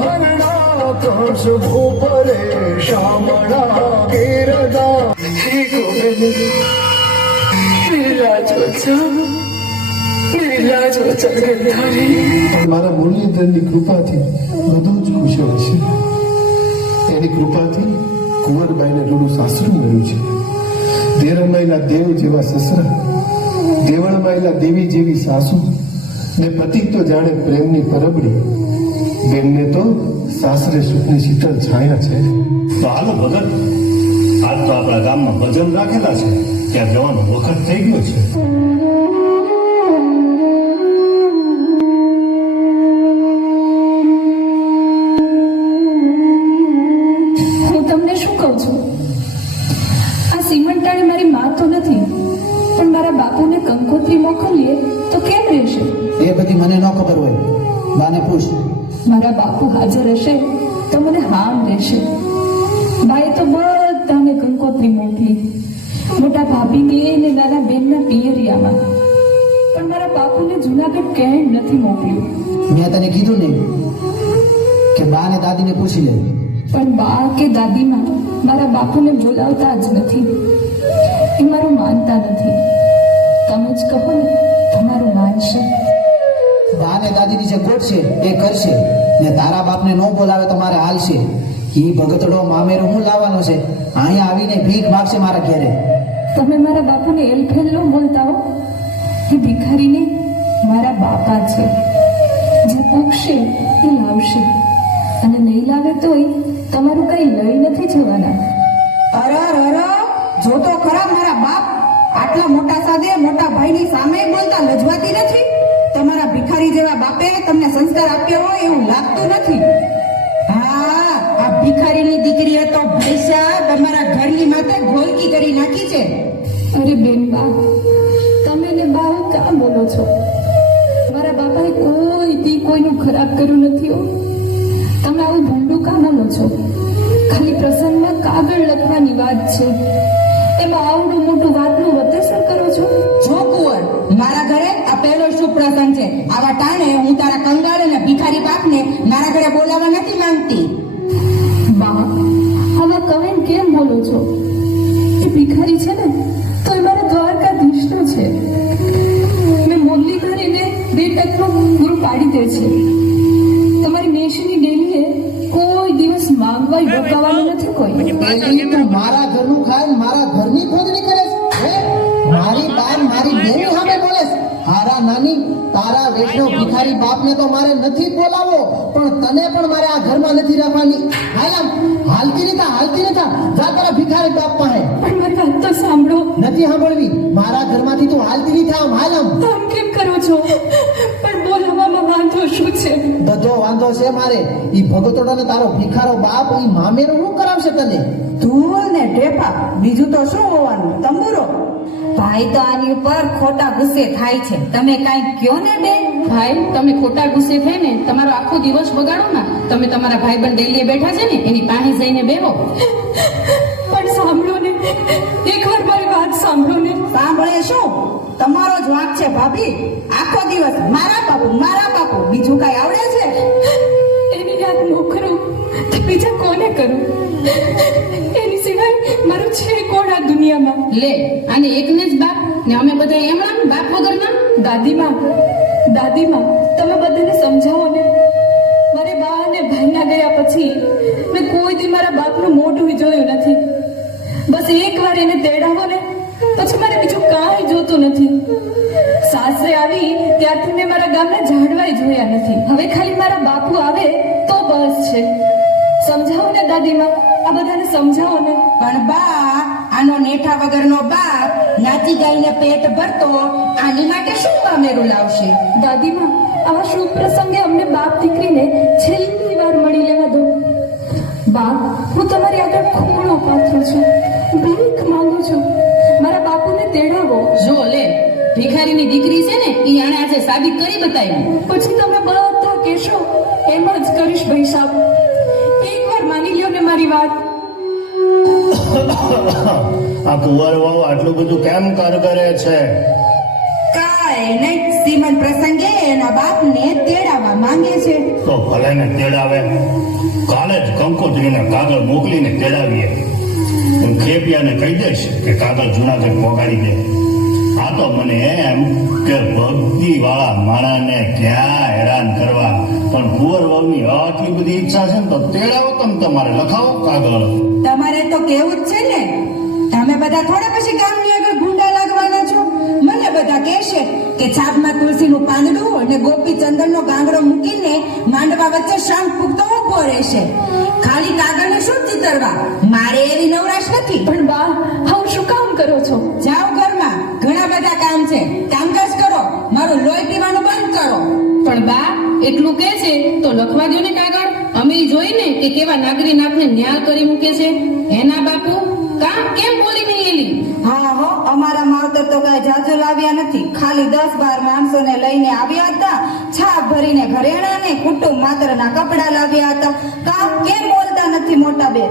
હરણા કસ ભૂપરે શામળા ગેરદા મારા મુરલીધરની કૃપાથી બધું જ કુશળ છે. એની કૃપાથી કુંવરબાઈને થોડું સાસરું મળ્યું છે. દેરમાઈના દેવ જેવા સસરા દેવળમાઈના દેવી જેવી સાસુ ને પતિ તો જાણે પ્રેમની પરબડી. બેનને તો સાસરે સુખની શીતળ છાયા છે તો હાલો ભગત આજ તો આપણા ગામમાં ભજન રાખેલા છે ત્યાં જવાનો વખત થઈ ગયો છે હું તમને શું કહું છું? આ સિમંટાણી મારી માં તો નથી, પણ મારા બાપુને કંકોત્રી મોકલીએ મારા બાપુ હાજર હશે તો મને હામ રહેશે. ભાઈ તો બધાને કંકોત્રી મોકલી. મોટા ભાભીને ને નાના બેનના પિયરિયામાં. પણ મારા બાપુને જુનાગઢ કેમ નથી મોકલ્યું. મેં તને કીધું ને કે બા ને દાદીને પૂછી લે. પણ બા કે દાદીમાં મારા બાપુને બોલાવતા જ નથી. એ મારું માનતા નથી. તમે જ કહો ને તમારું માનશે દાદીની જે છે એ કરશે. ને તારા બાપને ન બોલાવે તો મારે હાલશે. એ ભગતડો મામેરો હું લાવવાનો છે? અહીંયા આવીને ભીખ માગશે મારા ઘેરે. તમે મારા બાપુને એલફેલ ન બોલતા હો? એ ભિખારીને મારા બાપા છે. જે પૂછશે એ લાવશે. અને નહીં લાવે તોય તમારું કઈ લઈ નથી જવાના. અરર અર જો તો ખરા મારા બાપ આટલા મોટા સાદે મોટા ભાઈની સામે બોલતા લજવાતી નથી? તમારા ભિખારી જેવા બાપે તમને સંસ્કાર આપ્યો હોય એવું લાગતું નથી. હા, આ ભિખારીની દીકરીએ તો પૈસા તમારા ઘરની માથે ઘોલકી કરી નાખી છે. અરે બેન બા તમે ને બા કાં બોલો છો? મારા બાપાએ કોઈ દી કોઈનું ખરાબ કર્યું નથી હો. તમે આવું ભૂંડું કામ બોલો છો? ખાલી પ્રસંગમાં કાગળ લખવાની વાત છે. એમાં આવડું મોટું વાતનું વતેસર કરો છો જો કુંવર મારા ઘરે આ પહેલો છે. આવા ટાણે હું તારા કંગાળ અને ભિખારી બાપને મારા ઘરે બોલાવવા નથી માંગતી. બા આવા કવેન કેમ બોલો છો? એ ભિખારી છે ને તો એ મારા દ્વારકાધીશનો છે. મેં મુરલી કરીને બે ટકનો ગુરુ પાડી દે છે. તમારી મેશની ડેલીએ કોઈ દિવસ માંગવા રોકાવાનું નથી કોઈ. તું મારા ઘરનું ખાય મારા ઘરની ખોદણી કરે છે. મારી બાર મારી બેની સામે બોલે છે. હારા નાની તારા વેઠનો ભિખારી બાપને તો મારે નથી બોલાવો પણ તને પણ મારે આ ઘરમાં નથી રાખવાની. હાલમ હાલતી નતા હાલતી નતા જા તારા ભિખારી બાપ પાસે. પણ મારી વાત તો સાંભળો. નથી સાંભળવી. મારા ઘરમાંથી તું હાલતી નહીં થા હાલમ તમ તો કેમ કરો છો? પણ બોલવામાં વાંધો શું છે? બધો વાંધો છે મારે ઈ ભગતોડો ને તારો ભિખારો બાપ ઈ મામેરો શું કરાવશે તને? ધૂળ ને ટેપા બીજું તો શું હોવાનું? તંબુરો. ભાઈ તો આની ઉપર ખોટા ગુસ્સે થાય છે. તમે કાંઈ કયો ને બેન? ભાઈ તમે ખોટા ગુસ્સે થઈને તમારો આખો દિવસ બગાડો ના. તમે તમારા ભાઈ બંધ ડેલીએ બેઠા છે ને એની પાસે જઈને બેહો. પણ સાંભળો ને એકવાર મારી વાત સાંભળો ને. સાંભળે શું? તમારો જ વાંક છે ભાભી. આખો દિવસ મારા બાપુ મારા બાપુ. બીજું કઈ આવડે છે? એની યાદ મોખરું બીજા કોને કરું? મારું છે કોણ આ દુનિયામાં? લે આને એકને જ બાપ ને અમે બધા એમણા બાપ વગરના? દાદીમાં. દાદીમાં. તમે બધાને સમજાવો ને. મારે બા અને ભાઈના ગયા પછી મેં કોઈ દી મારા બાપનું મોઢું જોયું નથી. બસ એકવાર એને તેડાવો ને પછી મારે બીજું કાંઈ જોતું નથી. સાસરે આવી ત્યારથી મેં મારા ગામના ઝાડવાય જોયા નથી. હવે ખાલી મારા બાપુ આવે તો બસ છે. સમજાવો ને દાદીમાં. આ બધાને સમજાવો ને. પણ બા આનો નેઠા વગરનો બાપ નાચી ગાઈને પેટ ભરતો આની માટે શું મામેરું લાવશે? દાદીમાં આવા શુભ પ્રસંગે અમને બાપ દીકરીને છેલ્લી વાર મળી લેવા દો. બા હું તમારી આગળ ખૂણો પાત્ર છું. ભીખ માંગુ છું. મારા બાપુને તેડાવો. જો લે ભિખારીની દીકરી છે ને એ આણે આજે સાબિત કરી બતાવી. પછી તમે બધા કહેશો એમ જ કરીશ ભાઈ સાહેબ. મારી વાત? આ કુંવર વાવ આટલું બધું કેમ કર કરે છે? કાય નહીં શ્રીમંત પ્રસંગે એના બાપને તેડાવા માંગે છે. તો ભલે ને તેડાવે. કાલે જ કંકોત્રીને કાગળ મોકલીને તેડાવીએ. હું ખેપિયાને કહી દઈશ કે કાગળ જુનાગઢ પહોંચાડી દે. આ તો મને એમ કે ભક્તિ વાળા માણાને ક્યાં હેરાન કરવા? પણ કુંવર વહુની આટલી બધી ઈચ્છા છે ને તો તેડાવો તમે તમારે, લખાવો કાગળ. તમારે તો કેવું જ છે ને. તમે બધા થોડા પછી ગામની આગળ બધા કહેશે કે છાપમાં તુલસીનું પાંદડું અને ગોપી ચંદનનો ગાંગડો મૂકીને માંડવા વચ્ચે શંખ ફૂકતો ઊભો રહેશે. ખાલી કાગળને શું ચિતરવા? મારે એવી નવરાશ નથી. પણ બા આવું શું કામ કરો છો? જાઓ ઘરમાં. ઘણા બધા કામ છે. કામકાજ કરો. મારું લોહી પીવાનું બંધ કરો. પણ બા એટલું કે છે તો લખવા દો ને કાગળ. અમે જોઈને કે કેવા નાગરી આપને ન્યાય કરી મૂકે છે. એના બાપુ કામ કેમ બોલી નહીં એલી હા હો અમારા માવતર તો કઈ જાજુ લાવ્યા નથી. ખાલી દસ બાર માણસોને લઈને આવ્યા હતા. છાપ ભરીને ઘરેણા ને કુટુંબ માત્રના કપડા લાવ્યા હતા. કામ કેમ બોલતા નથી મોટા બે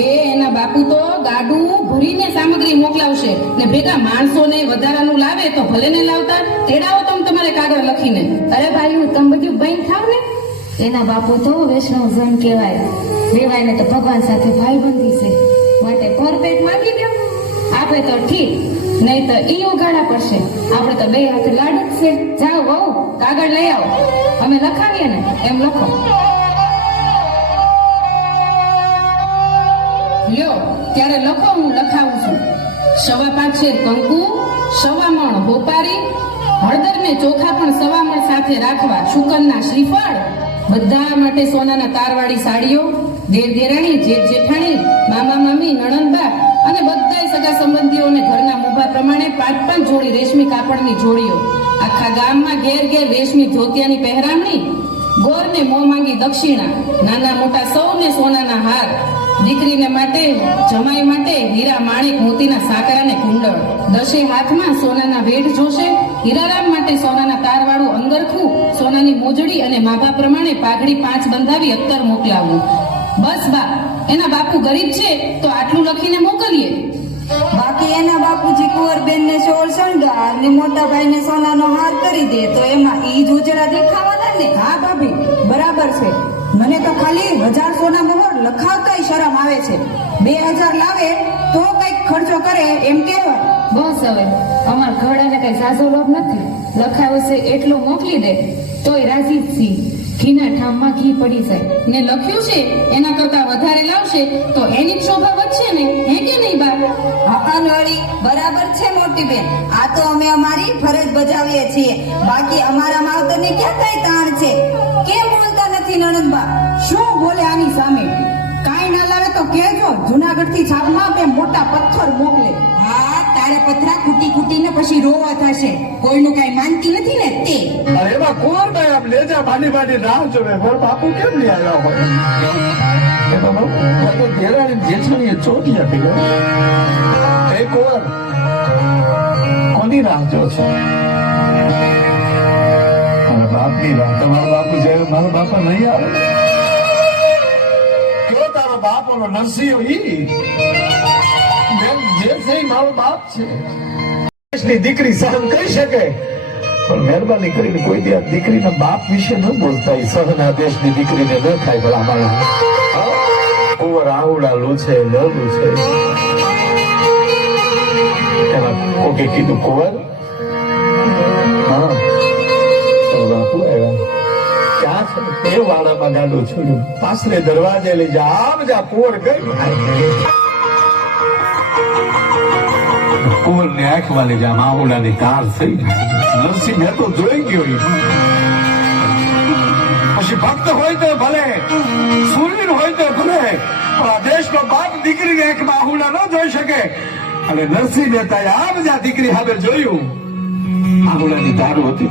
એ એના બાપુ તો ગાડું ભરીને સામગ્રી મોકલાવશે ને ભેગા માણસોને વધારાનું લાવે તો ભલે ને લાવતા. તેડાવો તમ તમારે કાગળ લખીને. અરે ભાઈ તમે બધું ભાઈ થાવ ને? એના બાપુ તો વૈષ્ણવ જન કહેવાય. વેવાયને તો ભગવાન સાથે ભાઈબંધી છે. માટે ભરપેટ માંગી ગયો આપણે તો ઠીક. નહીં તો ઈ ઉગાડા પડશે. આપણે તો બે હાથે લાડુ છે. જાઓ, વહુ, કાગળ લઈ આવો. અમે લખાવીએ ને, એમ લખો. લ્યો, ત્યારે લખો, હું લખાવું છું. સવા પાંચ કંકુ, સવા મણ હોપારી હળદર ને ચોખા પણ સવા મણ સાથે રાખવા, શુકનના શ્રીફળ, બધા માટે સોનાના તારવાળી સાડીઓ, દેર દેરાણી, જેઠ જેઠાણી, મામા મામી નણંદબા અને બધાય સગા સંબંધીઓને ઘરના મુભા પ્રમાણે પાંચ પાંચ જોડી રેશમી કાપડની જોડીઓ. આખા ગામમાં ઘેર ઘેર રેશમી ધોતિયાની પહેરામણી, ગોરને મોં માંગી દક્ષિણા, નાના મોટા સૌને સોનાના હાર, દીકરીને માટે, જમાઈ માટે હીરા માણેક મોતીના સાકરા ને કુંડળ. દશે હાથમાં સોનાના વેઢ જોશે, હીરારામ માટે સોનાના તારવાળું અંગરખું, સોનાની મોજડી અને માભા પ્રમાણે પાઘડી પાંચ બંધાવી અત્તર મોકલાવવું બસ બા એના બાપુ ગરીબ છે તો આટલું લખીને મોકલીએ. બાકી એના બાપુજી કુંવરબેન ને સોળ શણગાર ને મોટા ભાઈ ને સોનાનો હાર કરી દે તો એમાં ઈ જ ઉજળા દેખાવાના ને? હા ભાભી બરાબર છે. મને તો ખાલી હજાર સોના મોહર લખાવતાય શરમ આવે છે. બે હજાર લાવે તો કંઈક ખર્ચો કરે એમ કહેવાય. બસ હવે અમાર ઘોડાને કઈ સાસો લોભ નથી. લખાવશે છે એટલું મોકલી દે તોય રાજી જ છી ઘીના ઠામમાં ઘી પડી જાય. ને લખ્યું છે એના કરતા વધારે લાવશે તો એની શોભા વધશે ને? હે કે નહીં બા હા વળી બરાબર છે મોટી બેન. આ તો અમે અમારી ફરજ બજાવીએ છીએ. બાકી અમારા માવતરની ક્યાં કઈ તાણ છે? કેમ બોલતા નથી નણંદબા શું બોલે આની સામે? કાંઈ ના લાવે તો કહેજો જુનાગઢથી છાપમાં બે મોટા પથ્થર મોકલે. હા તારે પથરા પછી રોવા થશે. કોઈનું કઈ માનતી નથી ને તે. અરે એમાં કોણ ભાઈ આમ લેજા માંડી માંડી રાહ જોવે? મારો બાપુ કેમ લઈ આવ્યા હોય? તો ઘેરાણી જેઠાણીએ ચોટી આપી ગયો એ કોની રાહ જો છે મારા બાપની રાહ તમારા બાપુ જે મારા બાપા નહીં આવે. કયો તારો બાપ ઓલો નરસિંહ ઈ? જે છે મારો બાપ છે. દેશની દીકરી સહન કરી શકે. પણ મહેરબાની કરીને કોઈ દી આ દીકરીના બાપ વિશે ન બોલતા. એ સહન આ દેશની દીકરીને ન થાય ભલા માણસ. કુંવર આવડા લૂછે લડું છે. એમાં કોકે કીધું કુંવર? હા. બાપુ તે વાડામાં ગાડું છોડ્યું. પાછળ દરવાજે લઈ જા. આમ જા, કુંવર ગઈ. કુંવર આંખમાં લઈ જાય આવડાની તાર થઈ નરસિંહ મેં તો જોઈ ગયો પછી ભક્ત હોય તો ભલે સૂર્ય હોય તો ભલે, પણ આ દેશનો બાપ દીકરીને આંખમાં આહુડા ન જોઈ શકે. અને નરસિંહ મહેતાએ આ બધા દીકરી સામે જોયું. આહુડાની દારૂ હતી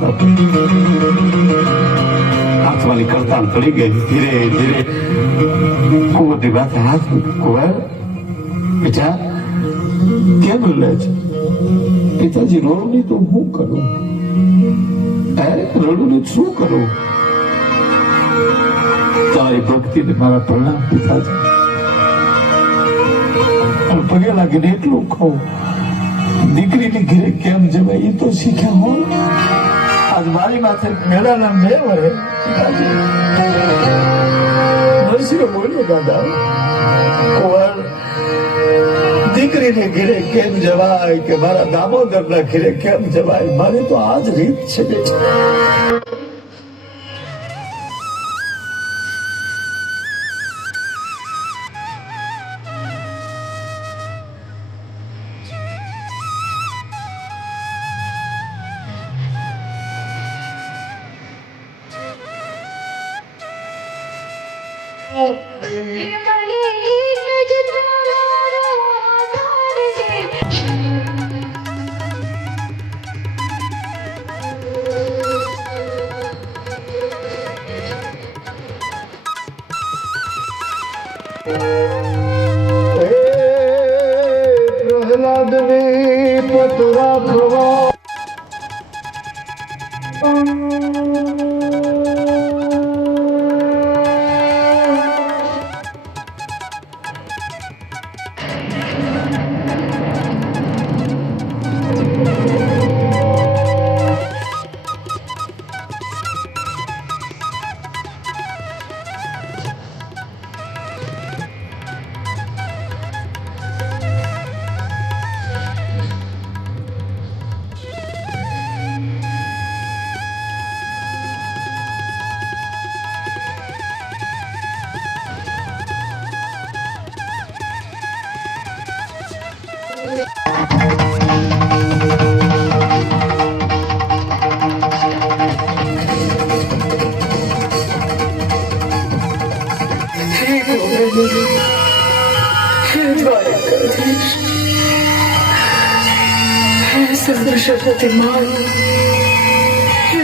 હાથવાની કરતાલ પડી ગઈ. ધીરે ધીરે કુંવરની પાસે હાથ. કુંવર બેટા કેમ લે છે? પિતાજી રડું નહીં તો હું કરું? હે રડું નહીં શું કરું? તારી ભક્તિને મારા પ્રણામ, પિતાજી. અને પગે લાગીને એટલું કહું, દીકરીની ઘરે કેમ જવાય, એ તો શીખ્યા હો. આજ મારી માથે મેળાના મેં વળે નરસિંહ બોલ્યો, દાદા દીકરીને ઘેરે કેમ જવાય કે મારા દામોદરના ઘેરે કેમ જવાય? મારે તો આ જ રીત છે બેટા. हे सर्वशक्ति मान हे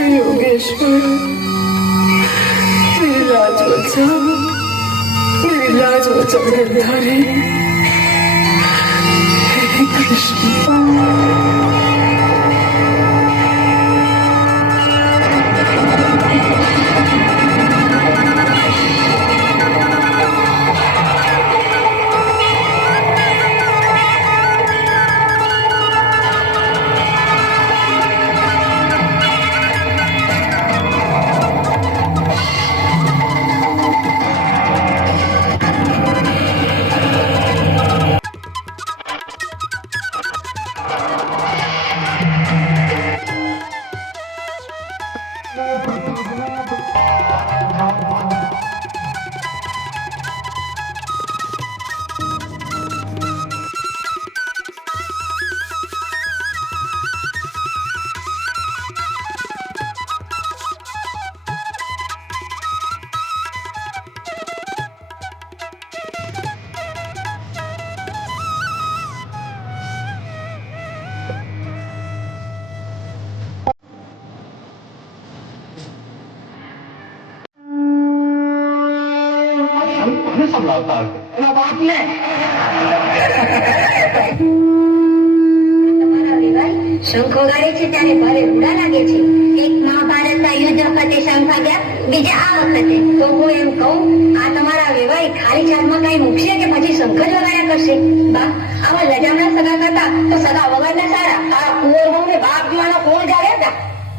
શંખ વગાડે છે ત્યારે ભારે ઉડા લાગે છે એક મહાભારતના યુદ્ધ વખતે શંખ વાગ્યા બીજા આ વખતે તો હું એમ કહું આ તમારા વેવાઈ ખાલી જાતમાં કઈ મૂકશે કે પછી શંખ જ વગાડ્યા કરશે બા આવા લજામણા સગા કરતા તો સગા વગરના સારા આ કુંવર ને બાપ જીવાનો કોણ જાડે હતા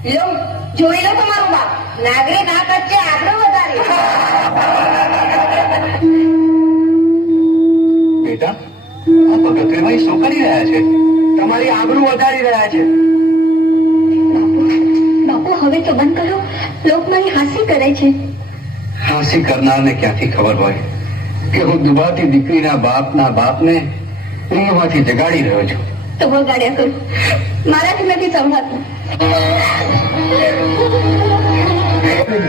લો જોઈ લો તમારું બાપ નાગરિક આ કચ્છે આગળ વધારે બેટા આ ભગતભાઈ શું કરી રહ્યા છે? તમારી આબરૂ વધારી રહ્યા છે. બાપુ બાપુ હવે તો બંધ કરો. લોક મારી હાસ્ય કરે છે. હાંસી કરનારને ક્યાંથી ખબર હોય કે હું દુબાતી દીકરીના બાપના બાપને ઊંઘમાંથી જગાડી રહ્યો છું? તો વગાડ્યા કરું. મારાથી નથી સંભાળતું.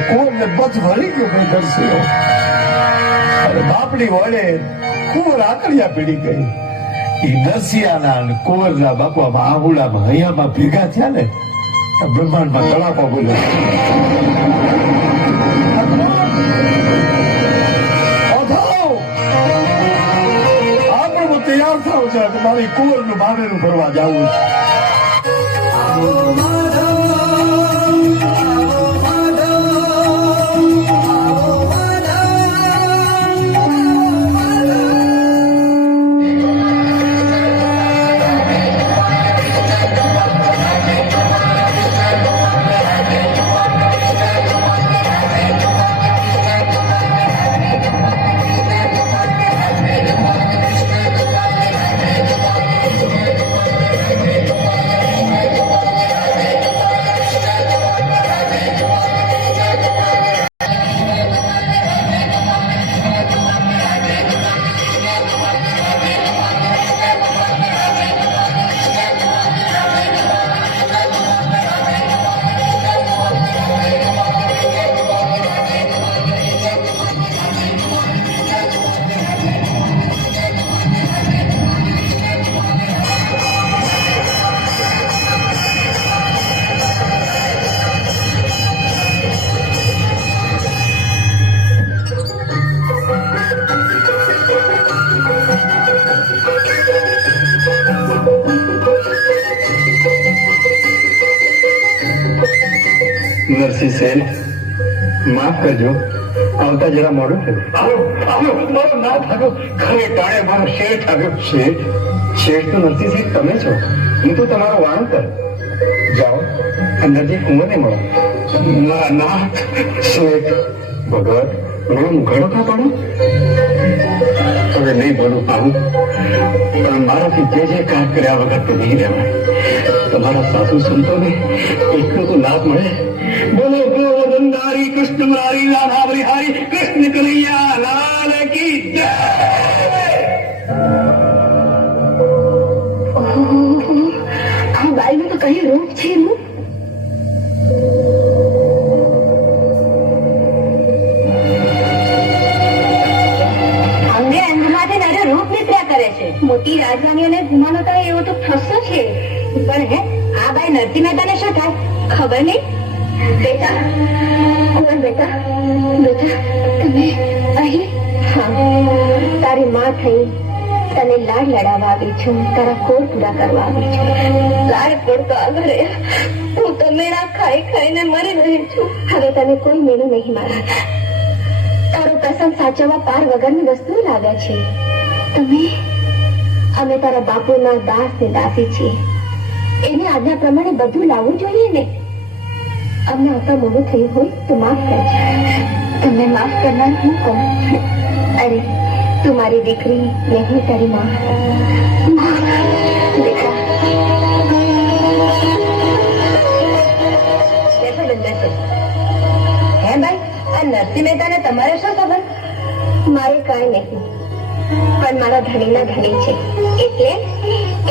કુંવરને બચ વળી ગયો ભાઈ બાપડી વડે કુંવર આકડિયા પીડી ગઈ એ નરસિયાના અને કુંવરના બાપામાં આહુડામાં હૈયામાં ભેગા થયા ને બ્રહ્માંડમાં તળાપો બોલ્યો. તૈયાર થાવ છે મારી કુંવરનું મામેરું ભરવા જવું છે. કરજો આવતા જરા મોડું થયું આવો આવો મારો ના થાકો ખરે ટાણે મારો શેઠ આવ્યો. શેઠ? શેઠ તો નથી સેન તમે છો. હું તો તમારો વાણકર જાઓ અંદરથી કુંવરને મળો. ના ના. શેઠ ભગત મને મુખાડો કા પડો? હવે નહીં બોલું આવું. પણ મારાથી જે જે કામ કર્યા વગર તો નહીં રહેવાય. તમારા સાધુ સંતોને એટલું તો લાભ મળે. કૃષ્ણ મુરારી રાધા બલિહારી કૃષ્ણ કનૈયા લાલ કી જય આ રૂપ છે મોટી રાજધાનીઓને ગુમાનો થાય એવો તો ફસો છે પણ હે આ બાઈ નરસિંહ મહેતાને શું થાય ખબર નહીં બેટા કુંવર બેટા બેટા અહીં? હા. તારી માં થઈ તને લાડ લડાવવા આવી છું, તારા કોર પૂરા કરવા આવી છું. હું તો ખાઈ ખાઈને મરી રહી છું. હવે તને કોઈ મેળું નહીં મારા. તારો પ્રસંગ સાચવવા પાર વગરની વસ્તુ લાગે છે. અમે તારા બાપુના દાસ ને દાસી છીએ. એને આજના પ્રમાણે બધું લાવવું જોઈએ ને? અમને આવતા મોડું થયું હોય તો માફ કરજો. તમને માફ કરનાર હું કહું અરે તું મારી દીકરી ને હું તારી માં. બેસો. હે ભાઈ આ નરસિંહ મહેતાને તમારે શું ખબર? મારે કાંઈ નહીં. પણ મારા ધણીના ધણી છે. એટલે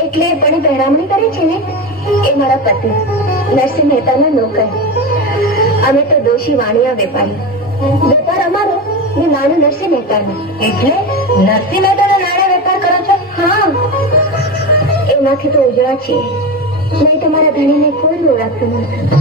એટલે પણ ભેણામણી કરે છે ને? એ મારા પતિ નરસિંહ મહેતાના નોકર. અમે તો દોષી વાણિયા વેપારી. વેપાર અમારો ને નાનું નરસિંહ મહેતાનો. એટલે નરસિંહ મહેતાનો નાણા વેપાર કરો છો? હા. એમાંથી તો ઉજળા છીએ. નહીં તમારા ધણીને કોઈ ઓળખતું નથી.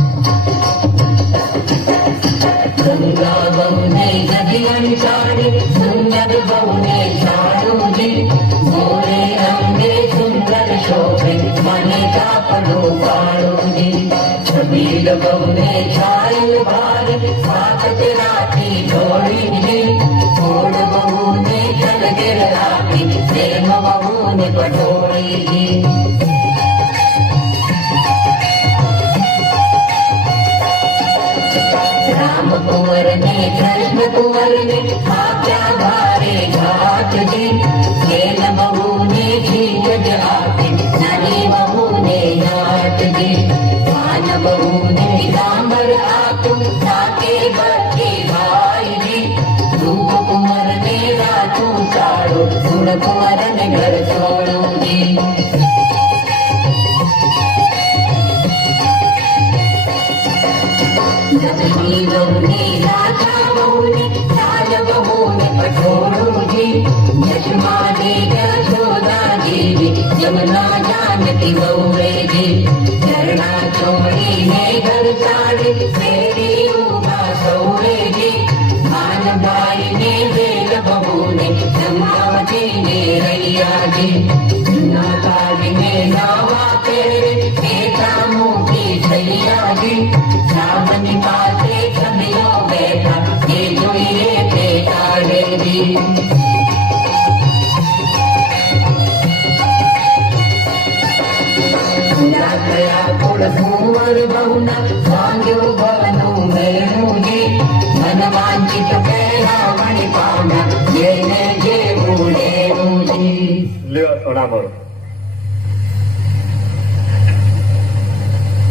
રામ કુંવર ને કૃષ્ણ કુંવર ને આપ્યા ભારે ઘાટ જી ખેલ બહુ ને જીવજ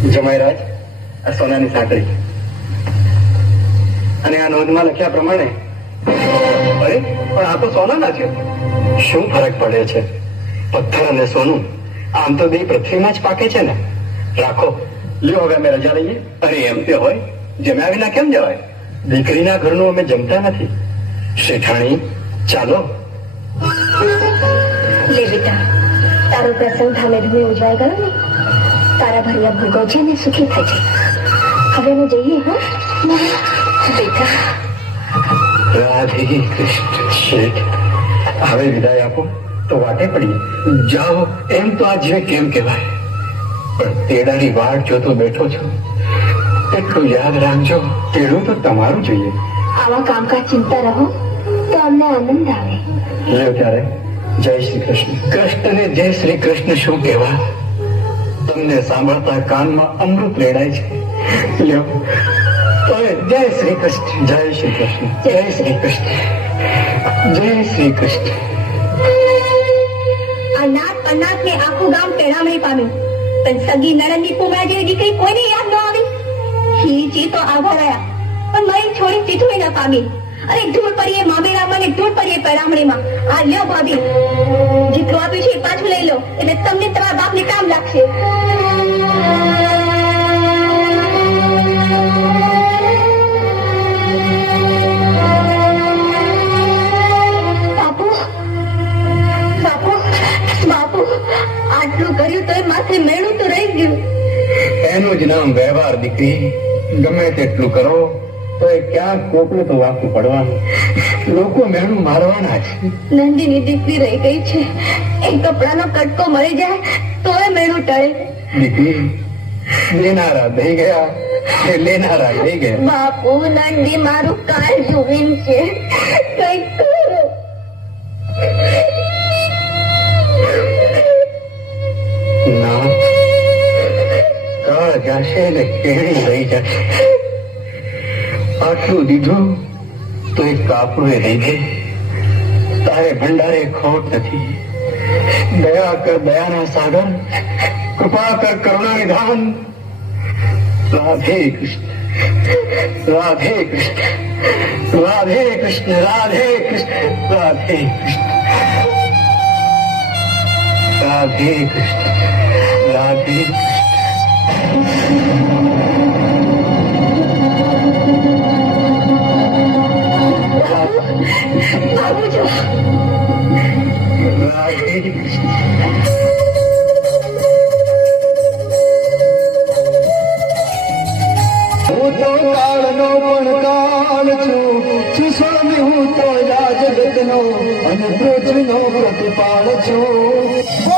જમાઈરાજ આ સોનાની સાંકળી. અને આ નોંધમાં લખ્યા પ્રમાણે, અરે, પણ આ તો સોનાના છે. શું ફરક પડે છે? પથ્થર અને સોનું આમ તો બે પૃથ્વીમાં જ પાકે છે ને? રાખો. લ્યો હવે અમે રજા લઈએ. અરે એમ તે હોય જમ્યા વિના કેમ જવાય? દીકરીના ઘરનું અમે જમતા નથી. શેઠાણી ચાલો. લે બેટા તારો પ્રસંગ ધામે ધૂમે ઉજવાઈ ગયો ને તારા ભર્યા છે ને સુખી થજે હવે અમે જઈએ હા. બેટા. રાધે કૃષ્ણ શેઠ હવે વિદાય આપો. તો વાટે પડીએ. જાઓ એમ તો આ જીવે કેમ કહેવાય? પણ તેડાની વાટ જોતો બેઠો છું એટલું યાદ રાખજો તેડું તો તમારું જોઈએ. આવા કામકાજ ચિંતા રહો તો અમને આનંદ આવે. લ્યો ત્યારે જય શ્રી કૃષ્ણ. કૃષ્ણને જય શ્રી કૃષ્ણ શું કહેવા? તમને સાંભળતા કાનમાં અમૃત રેડાય છે. લ્યો. જય શ્રી કૃષ્ણ. જય શ્રી કૃષ્ણ. જય શ્રી કૃષ્ણ. જય શ્રી કૃષ્ણ. અનાથ અનાથ ને આખું ગામ પેડામણી પામ્યું. પણ સગી નણંદની કુમાર જેવી દીકરી કોઈને યાદ ન આવી. ખીચી તો આભાર રહ્યા પણ મારી છોડી સીધું ન પામી. અરે ધૂળ પડીએ મામેરા મને ધૂળ પડીએ પરામણીમાં. આ લ્યો ભાભી. જેટલું આપ્યું છે એ પાછું લઈ લો. એટલે તમને તમારા બાપને કામ લાગશે. આટલું કર્યું તો માથે મેળું તો રહી ગયું. એનું જ નામ વ્યવહાર દીકરી. ગમે તેટલું કરો તો એ ક્યાંક કોકનું તો વાંકું પડવાનું. લોકો મેળું મારવાના છે. નંદીની દીકરી રહી ગઈ છે. એ કપડાનો કટકો મળી જાય તોય મેળું ટળે દીકરી લેનારા દઈ ગયા. એ લેનારા લઈ ગયા. બાપુ નંદી મારું કાળ જુવીન છે. કંઈક જશે ને કેળી લઈ જશે. આટલું દીધું તો એક કાપડું એ દઈ દે તારે ભંડારે ખોટ નથી. દયા કર દયાના સાગર, કૃપા કર કરુણા નિધાન રાધે કૃષ્ણ રાધે કૃષ્ણ રાધે કૃષ્ણ રાધે કૃષ્ણ રાધે કૃષ્ણ. રાધે કૃષ્ણ રાધે કૃષ્ણ. અને પૃથ્વીનો પ્રતિપાળ છું.